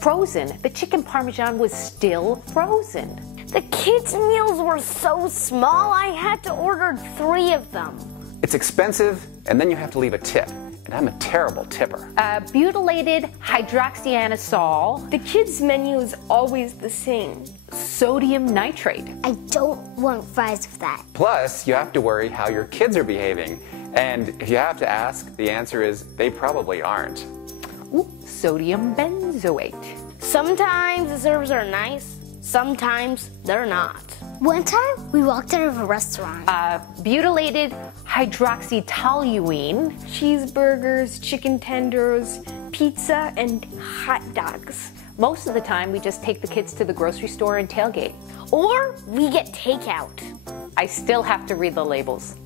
frozen. The chicken parmesan was still frozen. The kids' meals were so small, I had to order 3 of them. It's expensive, and then you have to leave a tip. And I'm a terrible tipper. Butylated hydroxyanisole. The kids' menu is always the same. Sodium nitrate. I don't want fries with that. Plus, you have to worry how your kids are behaving. And if you have to ask, the answer is they probably aren't. Ooh, sodium benzoate. Sometimes the servers are nice, sometimes they're not. One time, we walked out of a restaurant. Butylated hydroxytoluene. Cheeseburgers, chicken tenders, pizza, and hot dogs. Most of the time, we just take the kids to the grocery store and tailgate. Or we get takeout. I still have to read the labels.